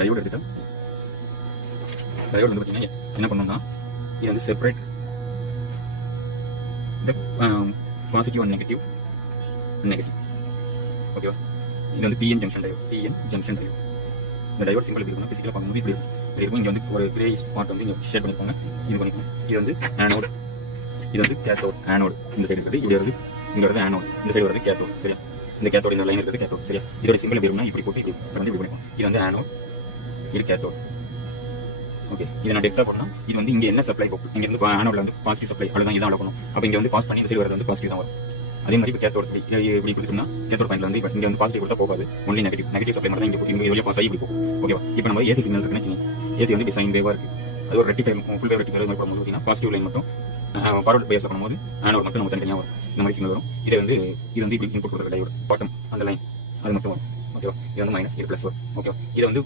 Diode எடுத்துட்டா diode வந்து பார்த்தீங்கன்னா என்ன பண்ணணும்னா இது வந்து செப்பரேட் இந்த பாசிட்டிவ் அண்ட் நெகட்டிவ் ஓகேவா. இது வந்து பிஎன் ஜங்ஷன் டயோடு. இந்த டயோடு சிம்பிள் இருக்குன்னா பிசிக்கலாக பார்க்கும்போது இப்படி இருக்கும். இங்கே வந்து ஒரு கிரே ஸ்பாட் வந்து இங்கே ஷேட் பண்ணிருப்பாங்க. இது பண்ணிக்கணும். இது வந்து ஆனோடு, இது வந்து கேத்தோடு. ஆனோடு இந்த சைடு இருக்குது, இப்படி வருது. இங்கே வருது ஆனோடு, இந்த சைடு வருது கேத்தோடு. சரியா, இந்த கேத்தோடு இந்த லைன் இருக்குது கேத்தோடு. சரியா, இதோட சிம்பிள் எப்படி இருக்குன்னா இப்படி போட்டு இப்படி வந்து இப்படி பண்ணிப்போம். இது வந்து ஆனோடு, இது கேத்தோடு. ஓகே, இதை நான் டெப்தா பண்ணா இது வந்து இங்கே என்ன சப்ளை போகும், இங்கே இருந்து ஆனோட்ல வந்து பாசிட்டிவ் சப்ளை அவ்வளோதான். இதான் பண்ணணும். அப்போ இங்கே வந்து பாஸ் பண்ணி இந்த சைடு வரது வந்து பாசிட்டிவ் தான் வரும். அதே மாதிரி இப்போ கேத்தோடு இப்படி கொடுத்தோம்னா கேத்தோடு பாயிண்ட்ல வந்து இங்கே வந்து பாசிட்டிவ் கொடுத்தா போகாது, ஒன்லி நெகட்டிவ் சப்ளை மட்டும் தான் இங்கே வழியாக பாஸ் ஆகி இப்படி போகும். ஓகேவா. இப்போ நம்ம ஏசி சிக்னல் இருக்குன்னு ஏசி வந்து இப்படி சைன் வேவா இருக்கு. அது ஒரு ரெக்டிஃபை ஃபுல் வேவ் ரெக்டிஃபை மாதிரி பண்ணும்போது பார்த்தீங்கன்னா பாசிட்டிவ் லைன் மட்டும் ஃபார்வர்ட் பேஸ் பண்ணும்போது ஆனோட் மட்டும் நம்ம தனியாக வரும். இந்த மாதிரி சிக்னல் வரும். இது வந்து இப்படி இன்புட் கொடுக்குற டையோடு பாட்டம் அந்த லைன் அது மட்டும் வரும். ஓகேவா. இது வந்து மைனஸ், இது பிளஸ் வரும். ஓகேவா. இதை வந்து